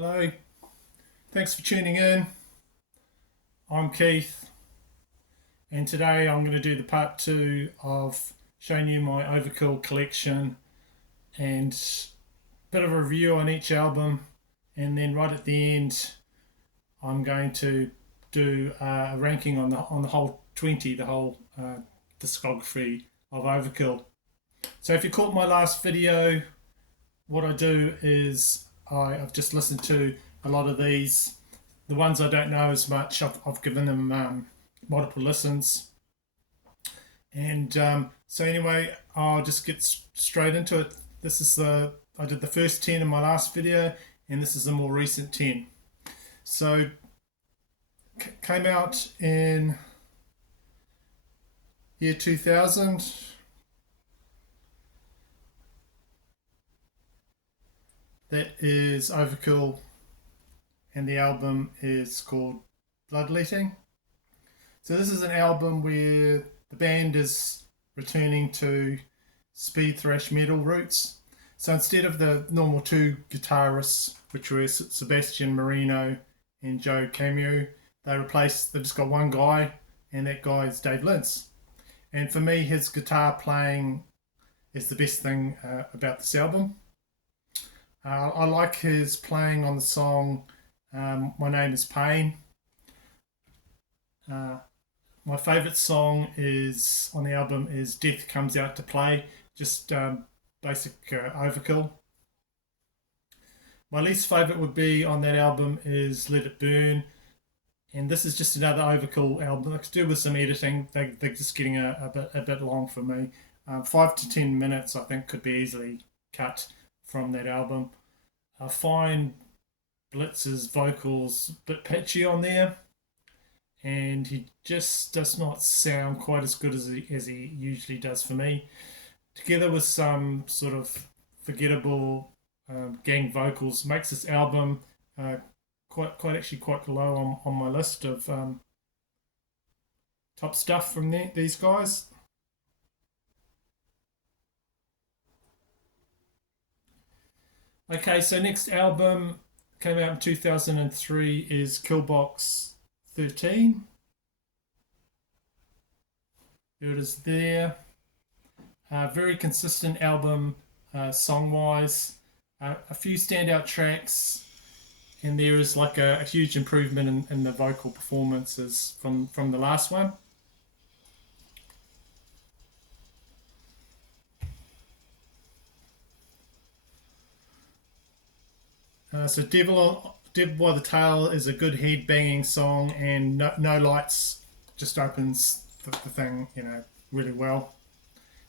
Hello, thanks for tuning in. I'm Keith, and today I'm going to do the part two of showing you my Overkill collection and a bit of a review on each album. And then right at the end, I'm going to do a ranking on the whole 20, the whole discography of Overkill. So if you caught my last video, what I do is I've just listened to a lot of these. The ones I don't know as much, I've given them multiple listens. And so anyway, I'll just get straight into it. I did the first 10 in my last video, and this is the more recent 10. So came out in year 2000. That is Overkill, and the album is called Bloodletting. So this is an album where the band is returning to speed thrash metal roots. So instead of the normal two guitarists, which were Sebastian Marino and Joe Cameo, they've just got one guy, and that guy is Dave Lintz. And for me, his guitar playing is the best thing about this album. I like his playing on the song My Name is Pain. My favourite song is on the album is Death Comes Out to Play, just basic Overkill. My least favourite would be on that album is Let It Burn, and this is just another Overkill album. I could do with some editing. They're just getting a bit long for me. 5 to 10 minutes I think could be easily cut from that album. I find Blitz's vocals a bit pitchy on there, and he just does not sound quite as good as he usually does for me. Together with some sort of forgettable gang vocals, makes this album quite low on my list of top stuff from these guys. Okay, so next album came out in 2003 is Killbox 13. Here it is there. Very consistent album song-wise. A few standout tracks, and there is like a huge improvement in the vocal performances from the last one. So Devil by the Tail is a good head banging song, and no Lights just opens the thing, really well,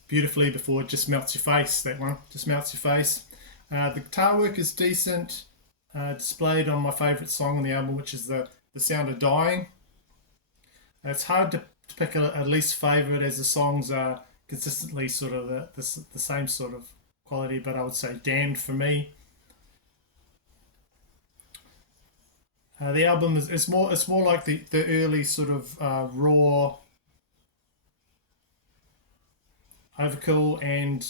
beautifully before it just melts your face. That one just melts your face. The guitar work is decent, displayed on my favourite song on the album, which is the Sound of Dying. It's hard to pick a least favourite, as the songs are consistently sort of the same sort of quality, but I would say Damned for me. The album is more like the early sort of raw Overkill, and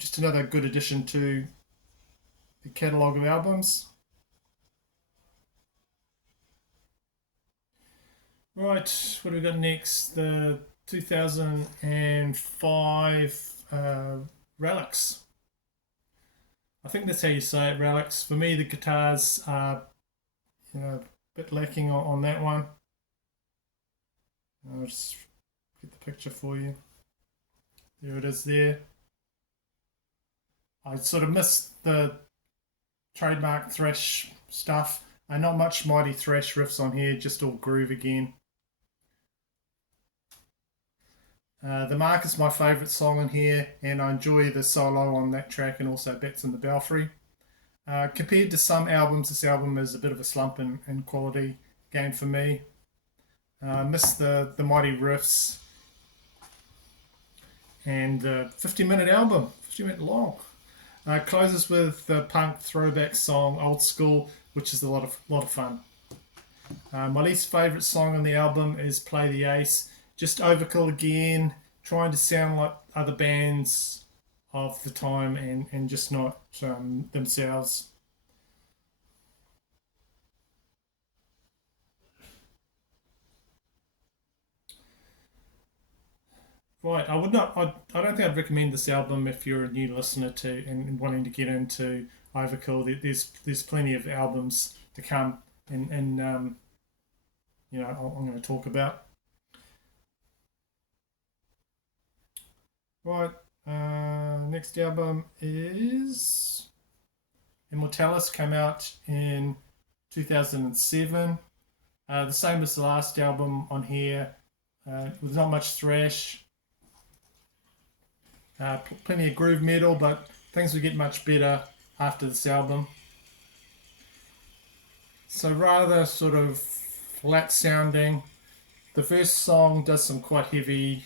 just another good addition to the catalogue of albums. Right, what do we got next? The 2005 Relics. I think that's how you say it, Relics. For me, the guitars are a bit lacking on that one. I'll just get the picture for you. There it is there. I sort of missed the trademark thrash stuff. Not much mighty thrash riffs on here, just all groove again. The Mark is my favourite song on here, and I enjoy the solo on that track, and also Bats in the Belfry. Compared to some albums, this album is a bit of a slump in quality gain for me. I missed the mighty riffs, and the 50-minute album, 50-minute long. Closes with the punk throwback song Old School, which is a lot of fun. My least favourite song on the album is Play the Ace. Just Overkill again, trying to sound like other bands of the time, and just not themselves. Right, I would not. I don't think I'd recommend this album if you're a new listener to and wanting to get into Overkill. There's plenty of albums to come, and I'm going to talk about. Right, next album is Immortalis. Came out in 2007. The same as the last album on here, with not much thrash. Plenty of groove metal, but things will get much better after this album. So rather sort of flat sounding. The first song does some quite heavy.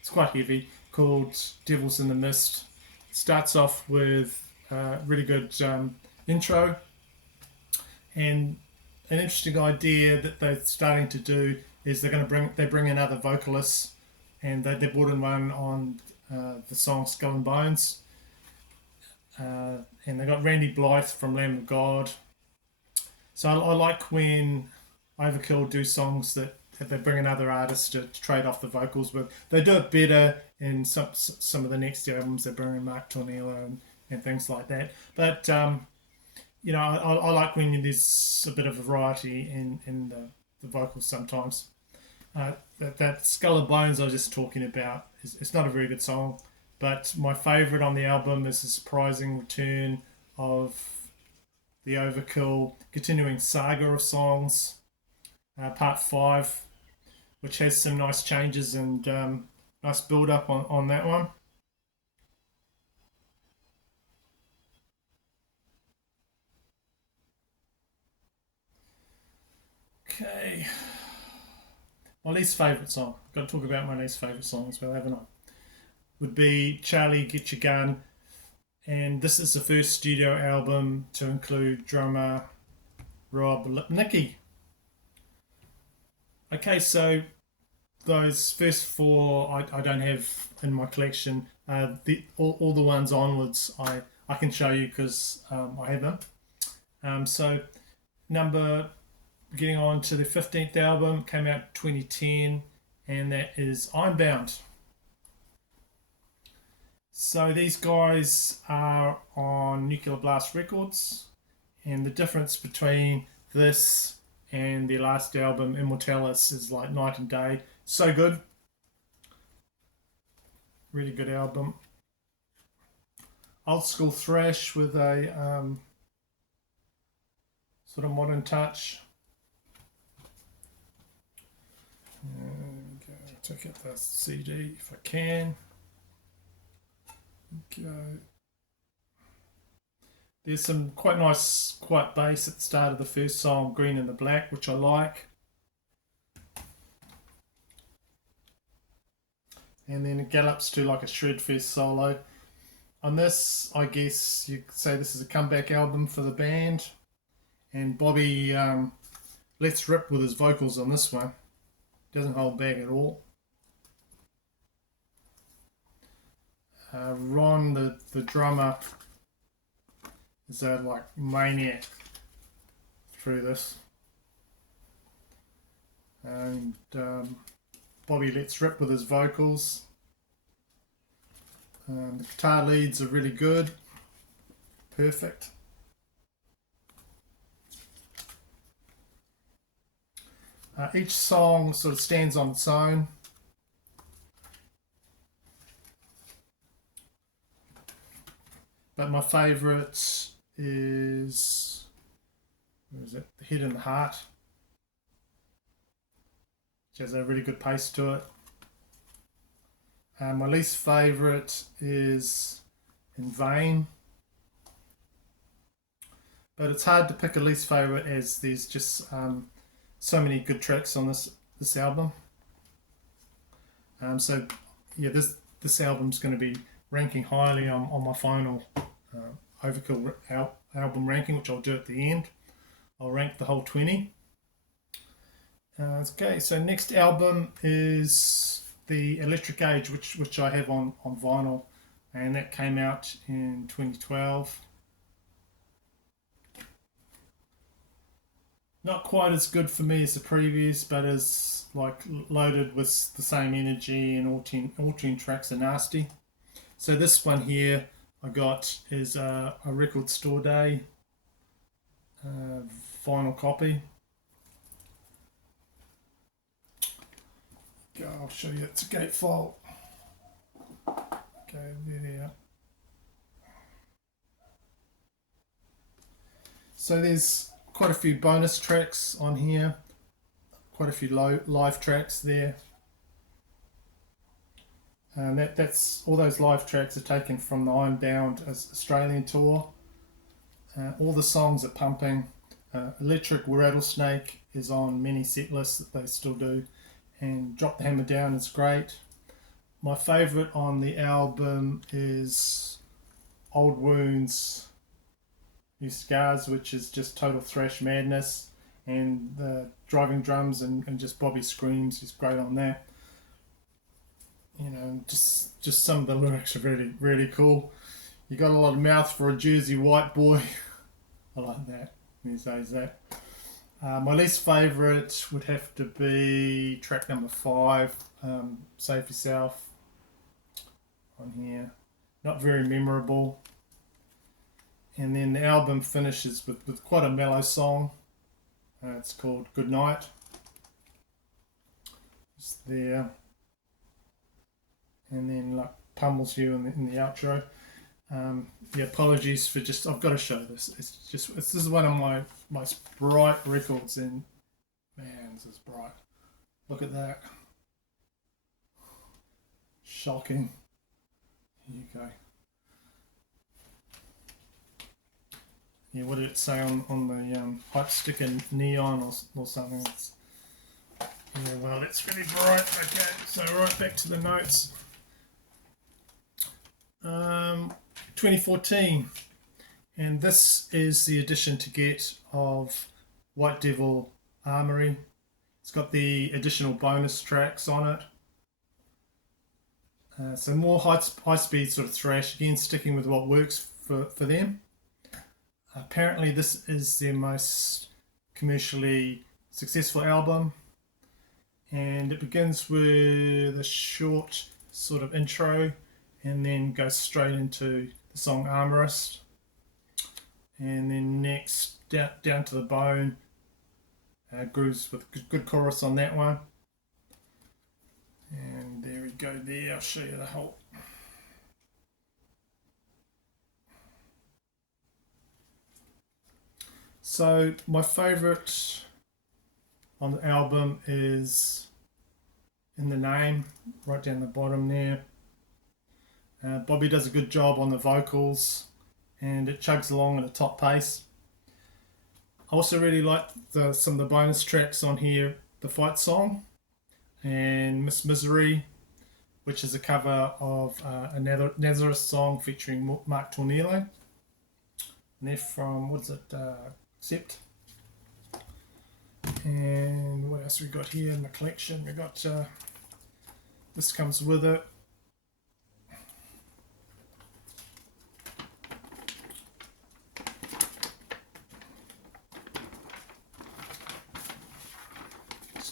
It's quite heavy, called "Devils in the Mist." It starts off with a really good intro, and an interesting idea that they're starting to do is they bring in other vocalists, and they brought in one on the song Skull and Bones. And they got Randy Blythe from Lamb of God. So I like when Overkill do songs that they bring in other artists to trade off the vocals with. They do it better in some of the next albums. They bring in Mark Tornillo and things like that. But I like when there's a bit of variety in the vocals sometimes. That Skull and Bones I was just talking about it's not a very good song, but my favourite on the album is the surprising return of the Overkill continuing saga of songs, part 5, which has some nice changes and nice build up on that one. Okay. My least favourite song. I've got to talk about my least favourite song as well, haven't I? Would be Charlie Get Your Gun. And this is the first studio album to include drummer Rob Lipnicki. Okay, so those first 4 I don't have in my collection. All the ones onwards I can show you because I have them. So getting on to the 15th album, came out 2010, and that is Ironbound. So these guys are on Nuclear Blast Records, and the difference between this and the last album, Immortalis, is like night and day. So good. Really good album. Old school thrash with a sort of modern touch. Check out the CD if I can. Go. There's some quite nice quiet bass at the start of the first song, Green and the Black, which I like. And then it gallops to like a Shredfest solo. On this, I guess you could say this is a comeback album for the band. And Bobby lets rip with his vocals on this one. Doesn't hold back at all. Ron, the drummer, is a like maniac through this, and Bobby lets rip with his vocals. The guitar leads are really good, perfect. Each song sort of stands on its own. But my favourite is, what is it? The Head and the Heart, which has a really good pace to it. My least favourite is In Vain. But it's hard to pick a least favourite as there's just so many good tracks on this album. So yeah, this album's going to be ranking highly on my final Overkill album ranking, which I'll do at the end. I'll rank the whole 20. Okay, so next album is the Electric Age, which I have on vinyl, and that came out in 2012. Not quite as good for me as the previous, but is like loaded with the same energy, and all 10 tracks are nasty. So this one here I got is a record store day uh, vinyl copy. I'll show you, it's a gatefold. Okay, there. So there's quite a few bonus tracks on here, quite a few live tracks there. And that's all those live tracks are taken from the I'm Bound Australian tour. All the songs are pumping. Electric Rattlesnake is on many set lists that they still do, and Drop the Hammer Down is great. My favourite on the album is Old Wounds, New Scars, which is just total thrash madness, and the driving drums and just Bobby screams. He's great on that. You know, just some of the lyrics are really cool. You got a lot of mouth for a Jersey white boy. I like that. He says that. My least favourite would have to be track number 5, Save Yourself, on here. Not very memorable. And then the album finishes with quite a mellow song. It's called Good Night. It's there. And then like pummels you in the outro. Yeah, apologies for just, I've got to show this. This is one of my most bright records, and man, this is bright. Look at that. Shocking. Here you go. Yeah, what did it say on the hype sticker, neon or something? Yeah, well, it's really bright. Okay, so right back to the notes. 2014, and this is the edition to get of White Devil Armory. It's got the additional bonus tracks on it. So more high speed sort of thrash, again sticking with what works for them. Apparently this is their most commercially successful album, and it begins with a short sort of intro and then goes straight into the song Armorist, and then next down to the bone, grooves with good chorus on that one. And there we go there, I'll show you the whole. So my favourite on the album is In the Name, right down the bottom there. Bobby does a good job on the vocals, and it chugs along at a top pace. I also really like some of the bonus tracks on here, the fight song and Miss Misery, which is a cover of a Nazareth song featuring Mark Tornillo. And they're from, what's it, Accept. And what else we got here in the collection? We got, this comes with it.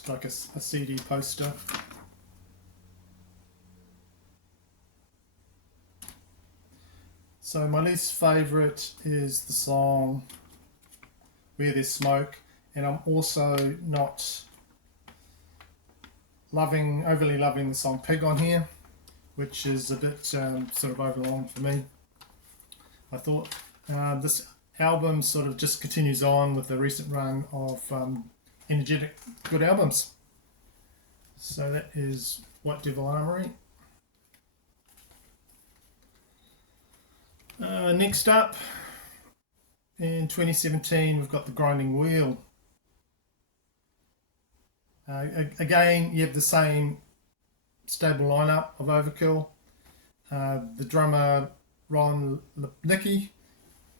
Like a CD poster. So my least favourite is the song Where There's Smoke, and I'm also not overly loving the song Pig on here, which is a bit sort of overlong for me. I thought this album sort of just continues on with the recent run of energetic, good albums. So that is White Devil Armory. Next up, in 2017, we've got The Grinding Wheel. Again, you have the same stable lineup of Overkill. The drummer, Ron Lipnicki,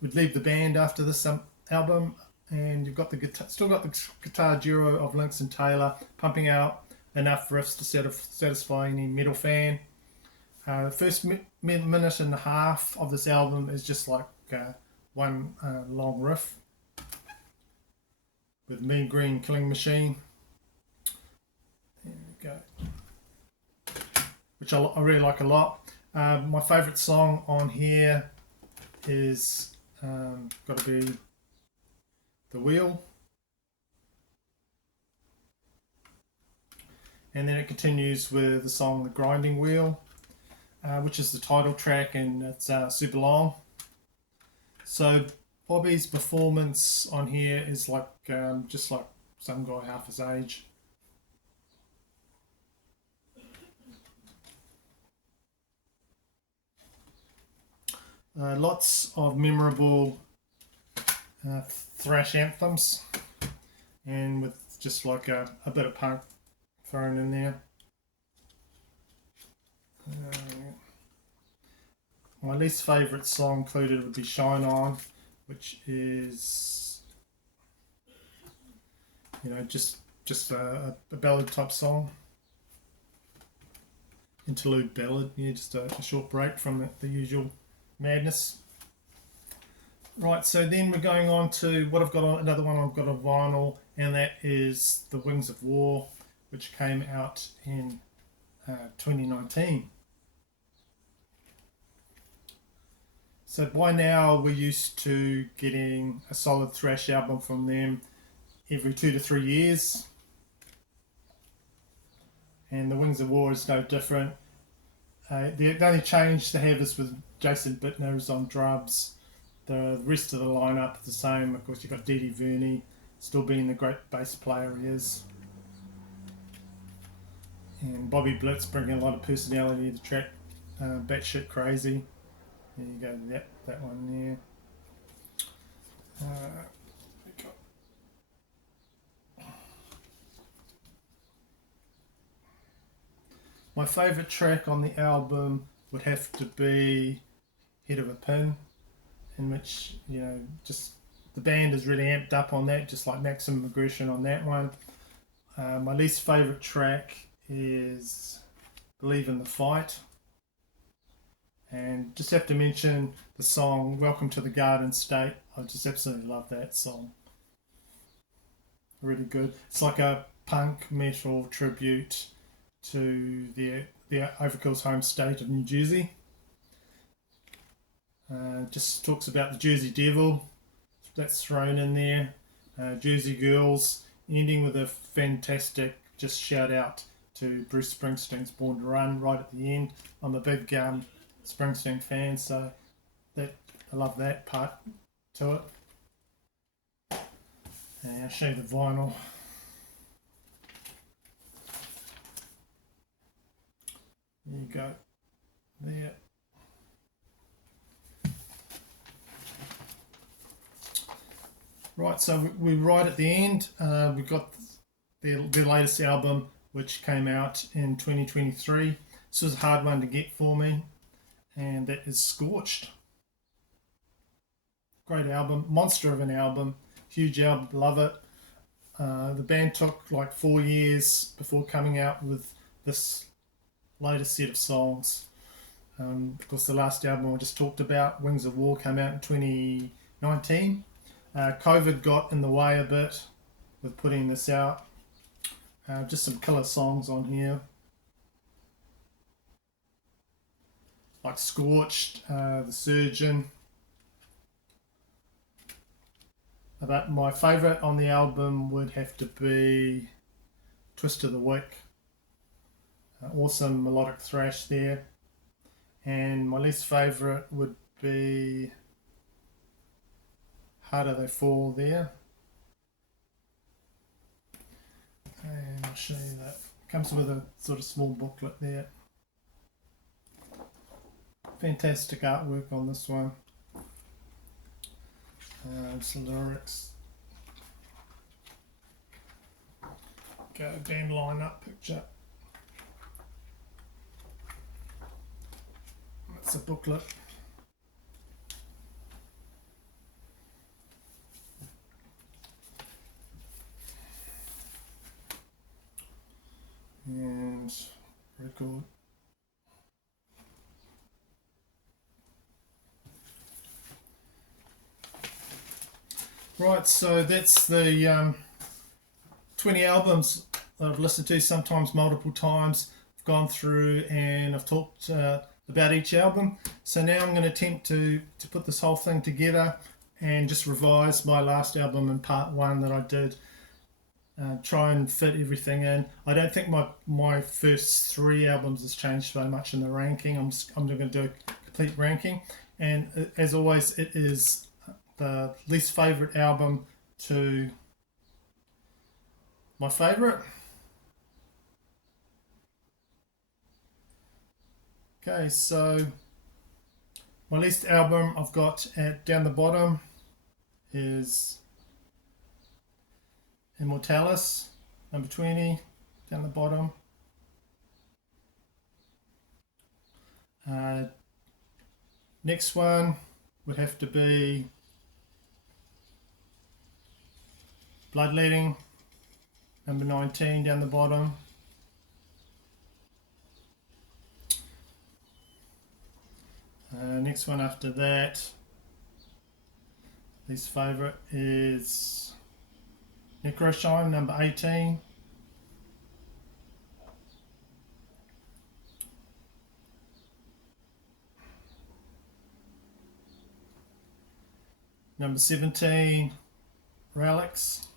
would leave the band after this album. And you've got still got the guitar duo of Lynx and Taylor pumping out enough riffs to satisfy any metal fan. The first minute and a half of this album is just like one long riff. with Mean Green Killing Machine. There we go. Which I really like a lot. My favourite song on here is got to be The Wheel. And then it continues with the song The Grinding Wheel, which is the title track, and it's super long. So Bobby's performance on here is like just like some guy half his age. Lots of memorable thrash anthems, and with just like a bit of punk thrown in there. My least favourite song included would be Shine On, which is, you know, just a ballad type song. Interlude ballad, yeah, just a short break from the usual madness. Right, so then we're going on to what I've got on, another one I've got on vinyl, and that is The Wings of War, which came out in 2019. So by now we're used to getting a solid thrash album from them every 2 to 3 years, and The Wings of War is no different. The only change they have is with Jason Bittner's on drums. The rest of the lineup is the same. Of course, you've got Dee Verney still being the great bass player he is, and Bobby Blitz bringing a lot of personality to the track. Batshit Crazy. There you go, that one there. My favourite track on the album would have to be Head of a Pin, in which, you know, just the band is really amped up on that, just like Maximum Aggression on that one. My least favourite track is Believe in the Fight. And just have to mention the song Welcome to the Garden State. I just absolutely love that song. Really good. It's like a punk metal tribute to the Overkill's home state of New Jersey. Just talks about the Jersey Devil that's thrown in there. Jersey Girls, ending with a fantastic just shout out to Bruce Springsteen's Born to Run right at the end. I'm a big Springsteen fan, so that I love that part to it. And I'll show you the vinyl. There you go. There. Right, so we're right at the end. We've got their latest album, which came out in 2023. This was a hard one to get for me, and that is Scorched. Great album, monster of an album, huge album, love it. The band took like 4 years before coming out with this latest set of songs. Because the last album I just talked about, Wings of War, came out in 2019. COVID got in the way a bit with putting this out. Just some killer songs on here, like Scorched, The Surgeon. But my favourite on the album would have to be Twist of the Wick. Awesome melodic thrash there. And my least favourite would be Harder They Fall there. And I'll show you that. It comes with a sort of small booklet there. Fantastic artwork on this one. Some lyrics. Go band line-up picture. That's a booklet. And record. Right, so that's the 20 albums that I've listened to, sometimes multiple times. I've gone through and I've talked about each album. So now I'm going to attempt to put this whole thing together and just revise my last album in part 1 that I did. Try and fit everything in. I don't think my first 3 albums has changed so much in the ranking. I'm going to do a complete ranking, and as always, it is the least favourite album to my favourite. Okay, so my least album I've got down the bottom is Immortalis, number 20, down the bottom. Next one would have to be Bloodletting, number 19, down the bottom. Next one after that, least favourite is Necroshine, number 18. Number 17, Relics.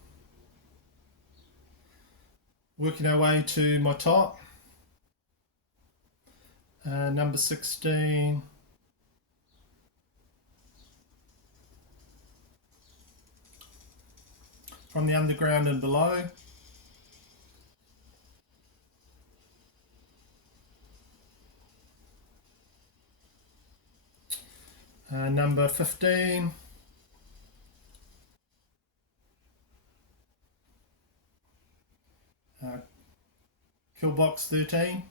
Working our way to my top. Number 16, From the Underground and Below. Number 15, Killbox 13.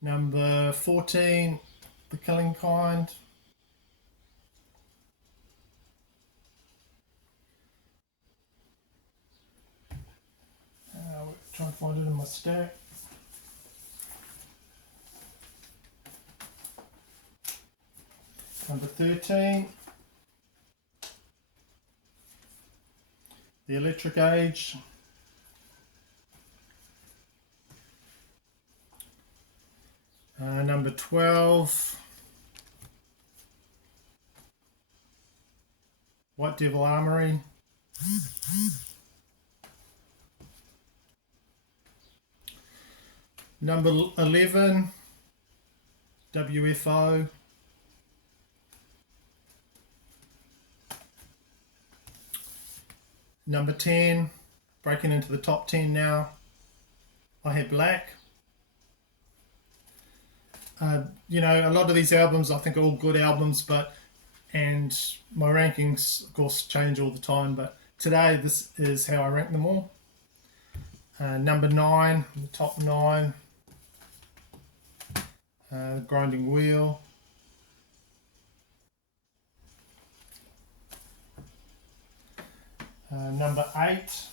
Number 14, The Killing Kind. Try and find it in my stack. Number 13, The Electric Age. Number 12, White Devil Armory. Number 11, WFO. Number 10, breaking into the top 10 now, I Had Black. You know, a lot of these albums I think are all good albums, and my rankings of course change all the time, but today this is how I rank them all. Number 9, the top 9, Grinding Wheel. Number 8,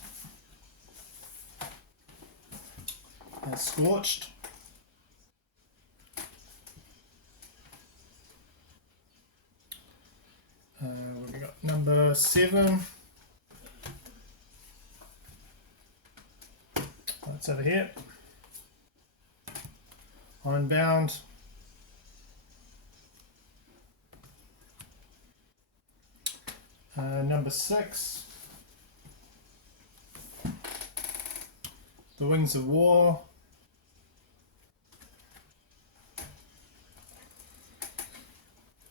Scorched. We've got number 7. That's over here. Ironbound. Number 6. The Wings of War.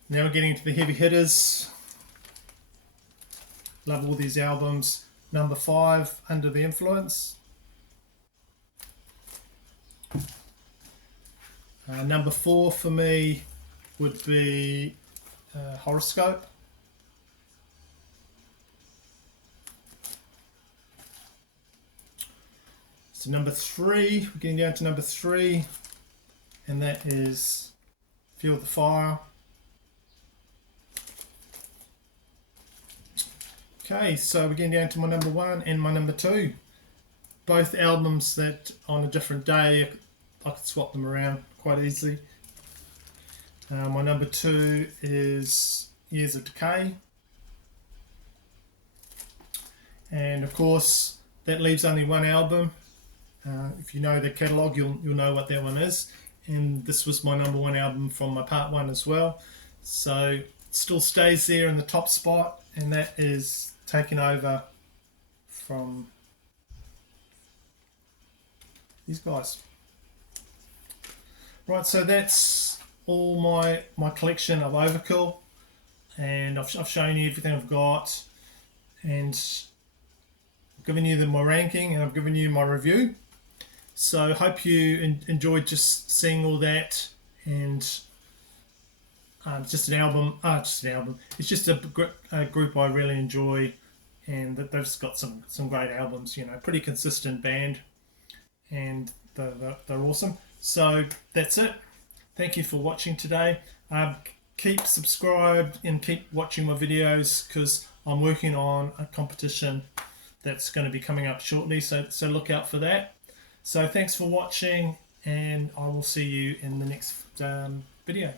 Now we're getting into the heavy hitters. Love all these albums. Number 5, Under the Influence. Number 4 for me would be Horoscope. So number 3, we're getting down to number 3, and that is Feel the Fire. Okay, so we're getting down to my number 1 and my number 2. Both albums that on a different day I could swap them around quite easily. My number 2 is Years of Decay. And of course, that leaves only one album. If you know the catalogue, you'll know what that one is. And this was my number 1 album from my part 1 as well. So it still stays there in the top spot, and that is taken over from these guys. Right, so that's all my collection of Overkill, and I've shown you everything I've got, and I've given you my ranking, and I've given you my review. So hope you enjoyed just seeing all that, and just an album. It's just a group I really enjoy, and they've just got some great albums. You know, pretty consistent band, and they're awesome. So that's it. Thank you for watching today. Keep subscribed and keep watching my videos, because I'm working on a competition that's going to be coming up shortly. So look out for that. So thanks for watching, and I will see you in the next video.